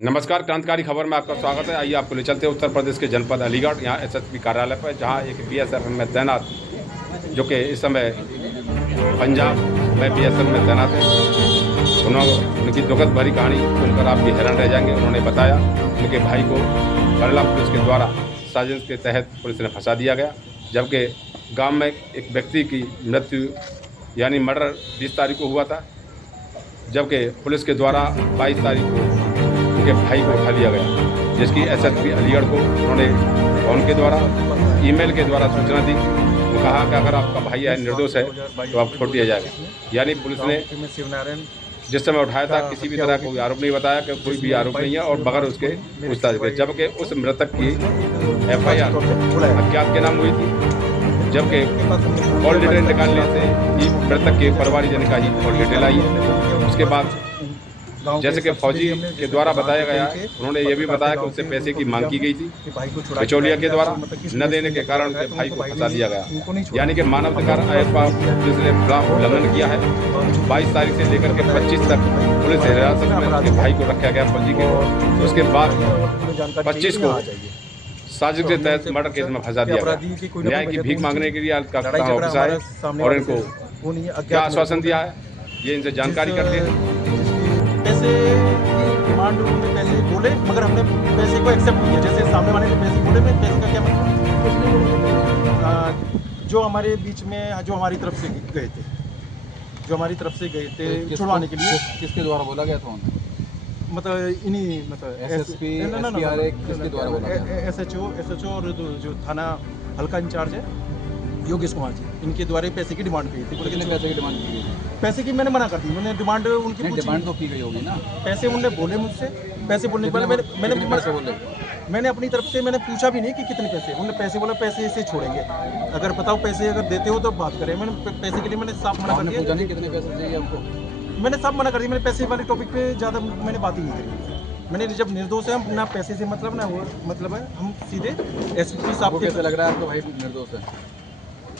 नमस्कार, क्रांतिकारी खबर में आपका स्वागत है। आइए आपको ले चलते हैं उत्तर प्रदेश के जनपद अलीगढ़, यहाँ एसएसपी कार्यालय पर, जहाँ एक बीएसएफ में तैनात, जो कि इस समय पंजाब में बीएसएफ में तैनात है, उनकी दुखद भरी कहानी सुनकर आप भी हैरान रह जाएंगे। उन्होंने बताया उनके भाई को केरला पुलिस के द्वारा साजिश के तहत पुलिस ने फंसा दिया गया, जबकि गाँव में एक व्यक्ति की मृत्यु यानी मर्डर 20 तारीख को हुआ था, जबकि पुलिस के द्वारा 22 तारीख को उनके भाई को उठा लिया गया, जिसकी एसएसपी अलीगढ़ को उन्होंने फ़ोन के द्वारा, ईमेल के द्वारा सूचना दी। तो कहा कि अगर आपका भाई है निर्दोष है तो आप छोड़ दिया जाएगा। यानी पुलिस ने जिस समय उठाया था किसी भी तरह कोई आरोप नहीं बताया कि कोई भी आरोप नहीं है, और बगैर उसके पूछताछ के, जबकि उस मृतक की एफआईआर अज्ञात के नाम हुई थी, जबकि कॉल डिटेल निकालने से ही मृतक के परिवारजन का ही कॉल डिटेल आई है। उसके बाद जैसे कि फौजी के द्वारा बताया गया है, उन्होंने ये भी बताया कि उससे पैसे की मांग की गई थी बिचौलिया के द्वारा, न देने के कारण उसके भाई को फंसा दिया गया। यानी कि मानवाधिकार आयोग का पुलिस ने खिलाफ उल्लंघन किया है। 22 तारीख से लेकर के 25 तक पुलिस हिरासत में उसके भाई को रखा गया फौजी के। उसके बाद 25 को साजिश के तहत मर्डर केस में फंसा दिया गया। न्याय की भीख मांगने के लिए ऑफिस आए और इनको क्या आश्वासन दिया है, ये इनसे जानकारी करते हैं। पैसे की डिमांड उन्होंने पैसे बोले, मगर हमने पैसे को एक्सेप्ट किया। जैसे सामने वाले ने पैसे बोले, मैं पैसे का क्या मतलब, जो हमारे बीच में जो हमारी तरफ से गए थे छुड़वाने के लिए। किसके द्वारा बोला गया था उन्हें? मतलब इन्हीं मतलब एसएसपी किसके द्वारा बोला गया? एसएचओ और जो थाना हल्का इंचार्ज है योगेश कुमार जी, इनके द्वारा पैसे की डिमांड की थी। बोले कितने पैसे की डिमांड की गई? पैसे की मैंने मना कर दी। मैंने डिमांड उनकी डिमांड तो की गई होगी ना। पैसे उन्होंने बोले मुझसे, पैसे बोलने के पहले मैंने अपनी तरफ से मैंने पूछा भी नहीं कि कितने पैसे। उन्होंने पैसे बोला पैसे से छोड़ेंगे, अगर बताओ पैसे अगर देते हो तो बात करें। मैंने पैसे के लिए मैंने साफ मना कर दिया। कितने पैसे चाहिए आपको? मैंने साफ मना कर दिया। मैंने पैसे वाले टॉपिक पे ज़्यादा मैंने बात ही नहीं करी। मैंने जब निर्दोष है हम, ना पैसे से मतलब ना वो मतलब है, हम सीधे एसपी साहब। कैसे लग रहा है आपको भाई निर्दोष है?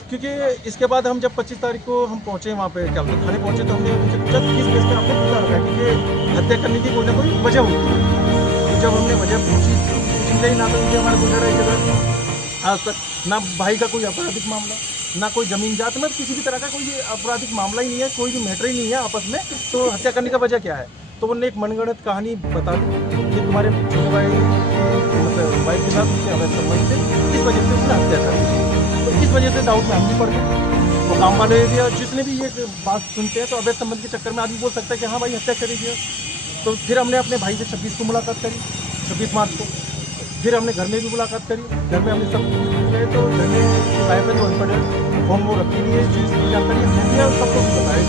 क्योंकि इसके बाद हम जब 25 तारीख को हम पहुँचे वहाँ पे, क्या बोलते थाने पहुँचे, तो हमने उनसे पूछा किस केस पे आपने पूछा रखा है, क्योंकि हत्या करने की कोई ना कोई वजह होती है। तो जब हमने वजह पूछी ना तो उनसे हमारा गुजर है जगह आज तक ना भाई का कोई आपराधिक मामला, ना कोई जमीन जात में किसी भी तरह का कोई आपराधिक मामला ही नहीं है, कोई भी मैटर ही नहीं है आपस में। तो हत्या करने का वजह क्या है? तो उन्होंने एक मनगढ़ंत कहानी बता दी कि तुम्हारे छोटे भाई मतलब वाइफ के साथ उसके अवैध संबंध थे, इस वजह से उसने हत्या कर दी। तो इस वजह से डाउट में हम भी पड़ गए। तो काम वाले या जितने भी ये बात सुनते हैं तो अवैध संबंध के चक्कर में आदमी बोल सकता है कि हाँ भाई हत्या करेगी। तो फिर हमने अपने भाई से 26 को मुलाकात करी, 26 मार्च को। फिर हमने घर में भी मुलाकात करी, घर में हमने सब गए तो घर में आए पे तो अनपढ़ फोन वो रखी हुई है, जो इसकी जानकारी हमने दिया सबको भी बताया।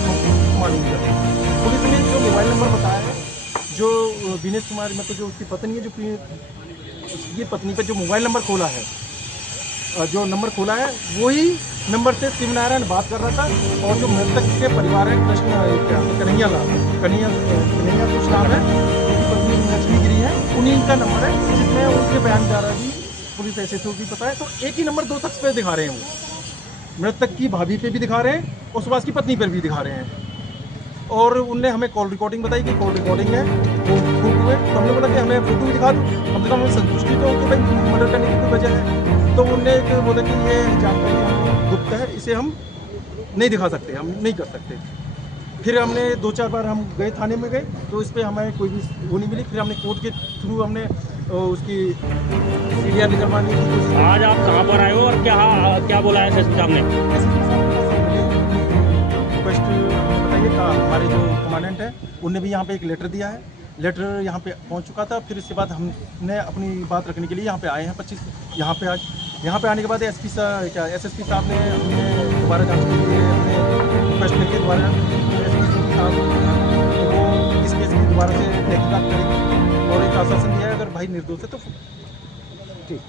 पुलिस ने जो मोबाइल नंबर बताया है, जो दिनेश कुमार मतलब जो उसकी पत्नी है, जो उसकी पत्नी पर जो मोबाइल नंबर खोला है, जो नंबर खोला है वही नंबर से शिवनारायण बात कर रहा था। और जो मृतक के परिवार है कन्हैया कुछ नाम है, उनकी पत्नी लक्ष्मी गिरी है, उन्हीं का नंबर है जिसमें उनके बयान जा रहा भी पुलिस एसएचओ भी पता है। तो एक ही नंबर 2 शख्स पे दिखा रहे हैं, वो मृतक की भाभी पे भी दिखा रहे हैं और सुभाष की पत्नी पर भी दिखा रहे हैं। और उनने हमें कॉल रिकॉर्डिंग बताई कि कॉल रिकॉर्डिंग है, वो फोटो है। तो हमने बोला कि हमें फोटो भी दिखा दो, कम से कम हमें संतुष्टि तो हो कि भाई मर्डर करने की कोई वजह है। तो उनने बोला कि ये जानकारी गुप्त है, इसे हम नहीं दिखा सकते, हम नहीं कर सकते। फिर हमने 2-4 बार हम गए, थाने में गए, तो इस पर हमें कोई भी वो नहीं मिली। फिर हमने कोर्ट के थ्रू हमने उसकी सीडीआर निकलवानी थी। आज आप कहाँ पर आए हो और क्या बोला है एसएसपी साहब ने? रिक्वेस्ट बताइए का हमारे जो कमांडेंट है उनने भी यहाँ पे एक लेटर दिया है। लेटर यहाँ पे पहुँच चुका था। फिर इसके बाद हमने अपनी बात रखने के लिए यहाँ पे आए हैं 25 यहाँ पे। आज यहाँ पे आने के बाद एसएसपी साहब ने हमने दोबारा जांच के लिए हमने रिक्वेस्ट करके दोबारा एसपी साहब वो इस केस की दोबारा से तहकीकात करेंगे और एक आश्वासन दिया है अगर भाई निर्दोष है तो ठीक।